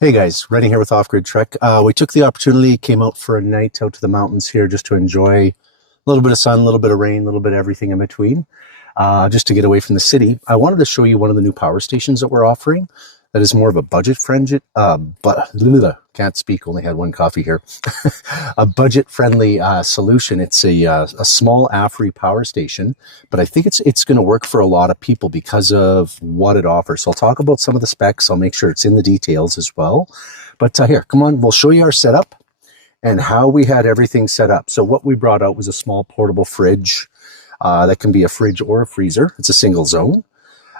Hey guys, Rennie here with Off Grid Trek. We took the opportunity, came out for a night out to the mountains here just to enjoy a little bit of sun, a little bit of rain, a little bit of everything in between, just to get away from the city. I wanted to show you one of the new power stations that we're offering that is more of a budget friendly, but can't speak, only had one coffee here. A budget friendly solution. It's a small Aferiy power station, but I think it's going to work for a lot of people because of what it offers. So I'll talk about some of the specs. I'll make sure it's in the details as well. But here, come on, we'll show you our setup and how we had everything set up. So what we brought out was a small portable fridge that can be a fridge or a freezer. It's a single zone.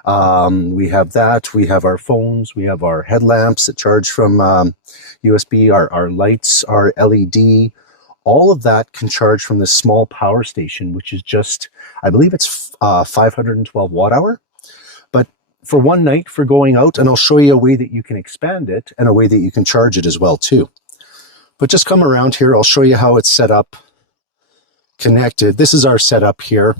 We have that. We have our phones. We have our headlamps that charge from USB. Our lights, our LED. All of that can charge from this small power station, which is just, I believe it's 512 watt hour. But for one night for going out, and I'll show you a way that you can expand it and a way that you can charge it as well too. But just come around here. I'll show you how it's set up, connected. This is our setup here.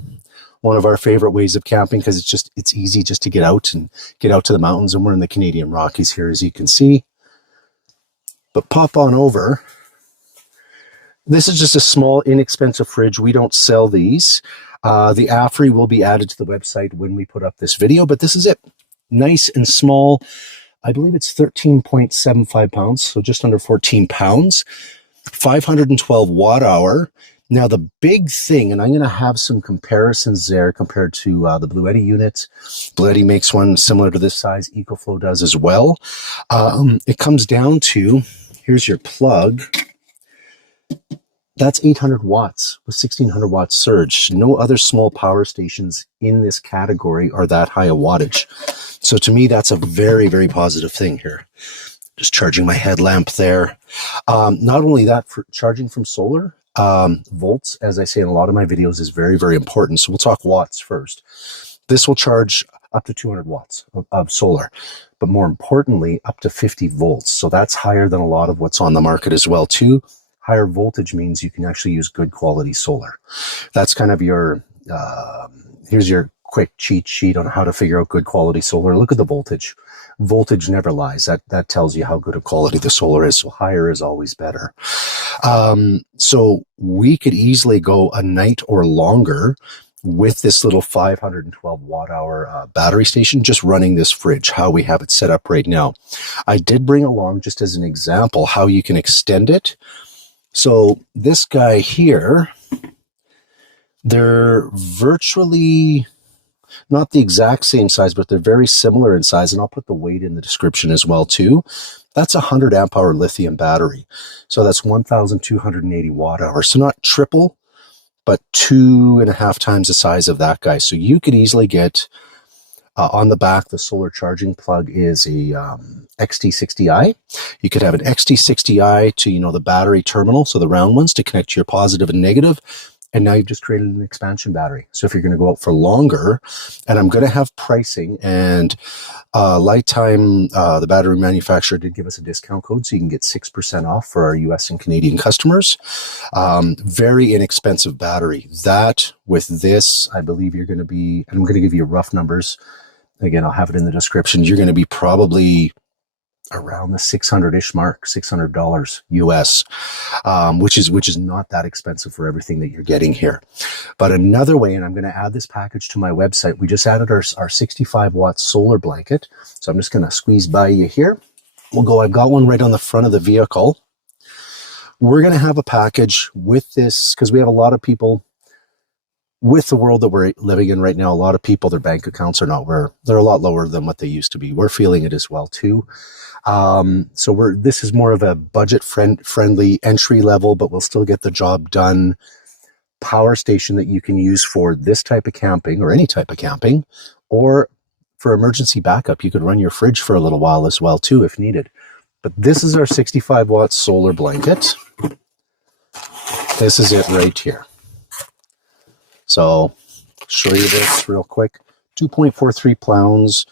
One of our favorite ways of camping because it's easy just to get out to the mountains, and we're in the Canadian Rockies here, as you can see. But pop on over. This is just a small, inexpensive fridge. We don't sell these. The Aferiy will be added to the website when we put up this video, but this is it. Nice and small. I believe it's 13.75 pounds, so just under 14 pounds. 512 watt hour. Now the big thing, and I'm going to have some comparisons there compared to the Bluetti unit. Bluetti makes one similar to this size. EcoFlow does as well. It comes down to, here's your plug. That's 800 watts with 1600 watt surge. No other small power stations in this category are that high a wattage. So to me, that's a very, very positive thing here. Just charging my headlamp there. Not only that, for charging from solar, volts, as I say in a lot of my videos, is very, very important. So we'll talk watts first. This will charge up to 200 watts of solar, but more importantly, up to 50 volts. So that's higher than a lot of what's on the market as well too. Higher voltage means you can actually use good quality solar. That's kind of your, here's your quick cheat sheet on how to figure out good quality solar. Look at the voltage. Voltage never lies. That tells you how good a quality the solar is. So higher is always better. So we could easily go a night or longer with this little 512 watt hour battery station, just running this fridge, how we have it set up right now. I did bring along, just as an example, how you can extend it. So this guy here, they're virtually not the exact same size, but they're very similar in size. And I'll put the weight in the description as well too. That's a 100 amp hour lithium battery. So that's 1,280 watt hours. So not triple, but 2.5 times the size of that guy. So you could easily get on the back, the solar charging plug is a XT60i. You could have an XT60i to, the battery terminal, so the round ones, to connect to your positive and negative. And now you've just created an expansion battery. So if you're going to go out for longer, and I'm going to have pricing, and Lifetime, the battery manufacturer, did give us a discount code, so you can get 6% off for our US and Canadian customers. Very inexpensive battery. That with this, I believe you're going to be, and I'm going to give you rough numbers. Again, I'll have it in the description. You're going to be probably around the 600-ish mark, $600 US, which is not that expensive for everything that you're getting here. But another way, and I'm going to add this package to my website, we just added our 65 watt solar blanket. So I'm just going to squeeze by you here. I've got one right on the front of the vehicle. We're going to have a package with this, because we have a lot of people, with the world that we're living in right now, a lot of people, their bank accounts are not where they're a lot lower than what they used to be. We're feeling it as well too. So this is more of a budget friendly entry level, but we'll still get the job done power station that you can use for this type of camping, or any type of camping, or for emergency backup. You could run your fridge for a little while as well too, if needed. But this is our 65 watt solar blanket. This is it right here. So show you this real quick. 2.43 pounds.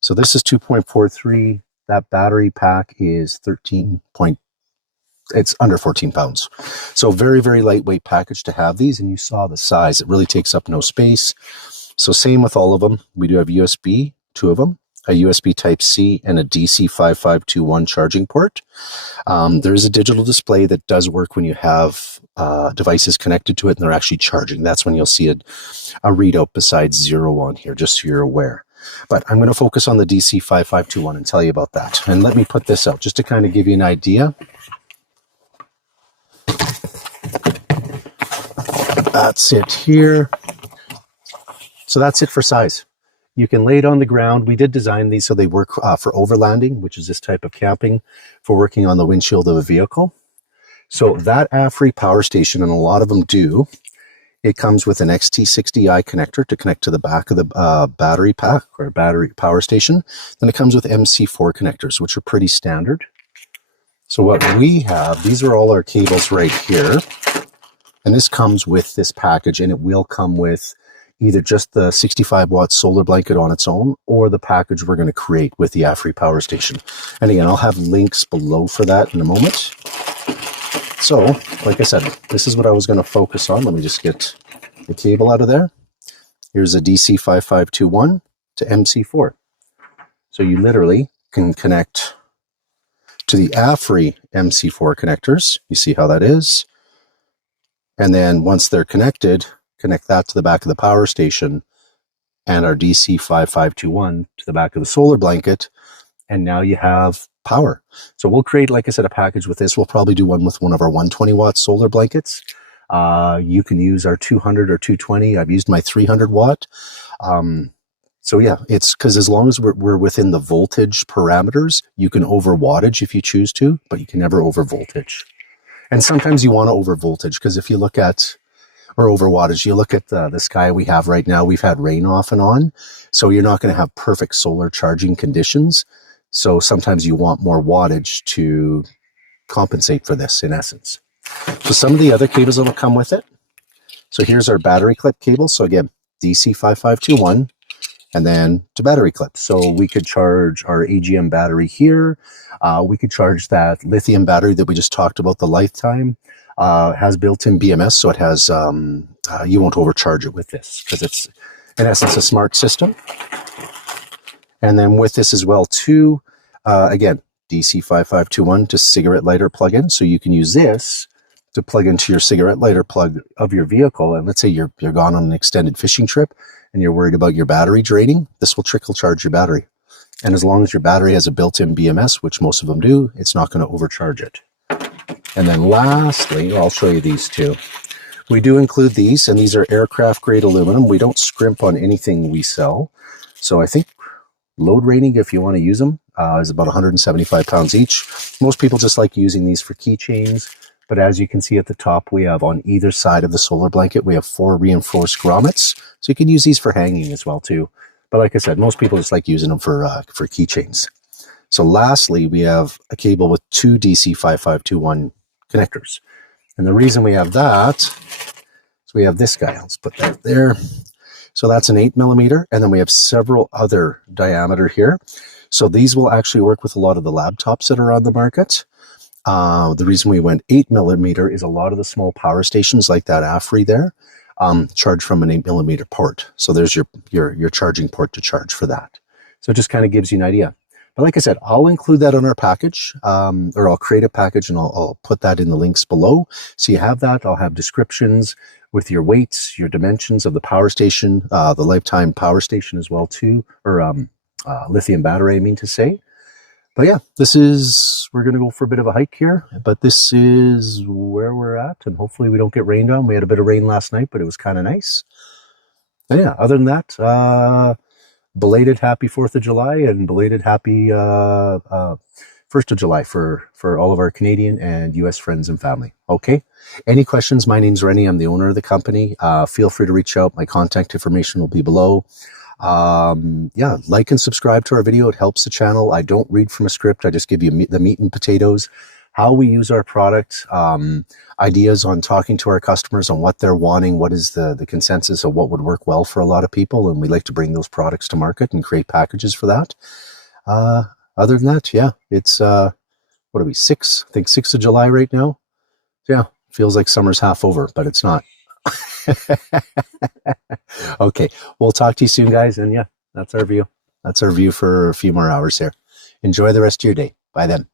So this is 2.43. That battery pack is it's under 14 pounds. So very, very lightweight package to have these. And you saw the size. It really takes up no space. So same with all of them. We do have USB, 2 of them. a USB Type-C, and a DC 5521 charging port. There is a digital display that does work when you have devices connected to it and they're actually charging. That's when you'll see a readout besides 0 on here, just so you're aware. But I'm going to focus on the DC 5521 and tell you about that. And let me put this out just to kind of give you an idea. That's it here. So that's it for size. You can lay it on the ground. We did design these so they work for overlanding, which is this type of camping, for working on the windshield of a vehicle. So that Aferiy power station, and a lot of them do, it comes with an XT60i connector to connect to the back of the battery pack or battery power station. Then it comes with MC4 connectors, which are pretty standard. So what we have, these are all our cables right here. And this comes with this package, and it will come with either just the 65-watt solar blanket on its own or the package we're going to create with the Aferiy power station. And again, I'll have links below for that in a moment. So, like I said, this is what I was going to focus on. Let me just get the cable out of there. Here's a DC 5521 to MC4. So you literally can connect to the Aferiy MC4 connectors. You see how that is? And then once they're connected, connect that to the back of the power station and our DC 5521 to the back of the solar blanket. And now you have power. So we'll create, like I said, a package with this. We'll probably do one with one of our 120-watt solar blankets. You can use our 200 or 220. I've used my 300-watt. So yeah, it's because as long as we're within the voltage parameters, you can over wattage if you choose to, but you can never over voltage. And sometimes you want to over voltage, because if you look at, or over wattage, you look at the sky we have right now, we've had rain off and on. So you're not going to have perfect solar charging conditions. So sometimes you want more wattage to compensate for this, in essence. So some of the other cables that will come with it. So here's our battery clip cable. So again, DC 5521. And then to battery clips. So we could charge our AGM battery here. We could charge that lithium battery that we just talked about, the lifetime. Has built-in BMS, so it has, you won't overcharge it with this because it's, in essence, a smart system. And then with this as well, too, again, DC 5521 to cigarette lighter plug-in. So you can use this to plug into your cigarette lighter plug of your vehicle. And let's say you're gone on an extended fishing trip and you're worried about your battery draining, this will trickle charge your battery. And as long as your battery has a built-in BMS, which most of them do, it's not going to overcharge it. And then lastly, I'll show you these two. We do include these, and these are aircraft grade aluminum. We don't scrimp on anything we sell. So I think load rating, if you want to use them, is about 175 pounds each. Most people just like using these for keychains. But as you can see at the top, we have on either side of the solar blanket, we have 4 reinforced grommets. So you can use these for hanging as well too. But like I said, most people just like using them for keychains. So lastly, we have a cable with 2 DC 5521 connectors. And the reason we have that is we have this guy. Let's put that there. So that's an 8mm. And then we have several other diameter here. So these will actually work with a lot of the laptops that are on the market. The reason we went 8mm is a lot of the small power stations like that Aferiy there charge from an 8mm port. So there's your charging port to charge for that. So it just kind of gives you an idea. But like I said, I'll include that on our package, or I'll create a package and I'll put that in the links below. So you have that. I'll have descriptions with your weights, your dimensions of the power station, the lifetime power station as well too, or lithium battery, I mean to say. But yeah, we're going to go for a bit of a hike here, but this is where we're at, and hopefully we don't get rained on. We had a bit of rain last night, but it was kind of nice. And yeah, other than that, belated happy 4th of July and belated happy 1st of July for all of our Canadian and US friends and family. Okay. Any questions? My name's Rennie. I'm the owner of the company. Feel free to reach out. My contact information will be below. Yeah, like and subscribe to our video. It helps the channel. I don't read from a script. I just give you the meat and potatoes, how we use our product, ideas on talking to our customers on what they're wanting, what is the consensus of what would work well for a lot of people. And we like to bring those products to market and create packages for that. Other than that, yeah, it's, what are we, 6? I think 6th of July right now. Yeah, feels like summer's half over, but it's not. Okay, we'll talk to you soon, guys. And yeah, that's our view. That's our view for a few more hours here. Enjoy the rest of your day. Bye then.